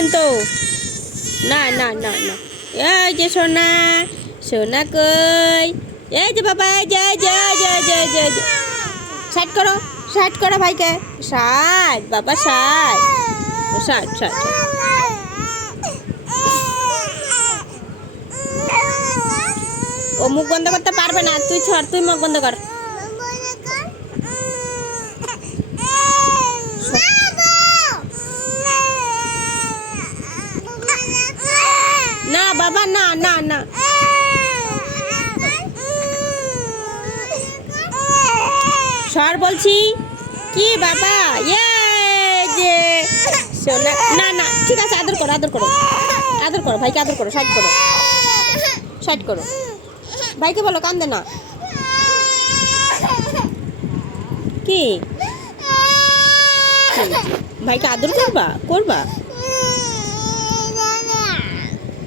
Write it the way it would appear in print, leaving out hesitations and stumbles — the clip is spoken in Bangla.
করবেন তো? না না না না, এই যে সোনা, সোনা কই? এই যে বাবা, এই যে সাইড করো, সাইড করো ভাইকে, সাইড বাবা, সাইড সাইড সাইড। ও মুখ বন্ধ করতে পারবে না, তুই ছাড়, তুই মুখ বন্ধ কর। না বাবা, না না না, সর বলছি। কি বাবা, যে সোনা, না না ঠিক আছে, আদর করো, আদর করো, আদর করো ভাইকে, আদর করো, সাইড করো, সাইড করো ভাইকে, বলো কান্দে না। কি ভাইকে আদর করবা, করবা?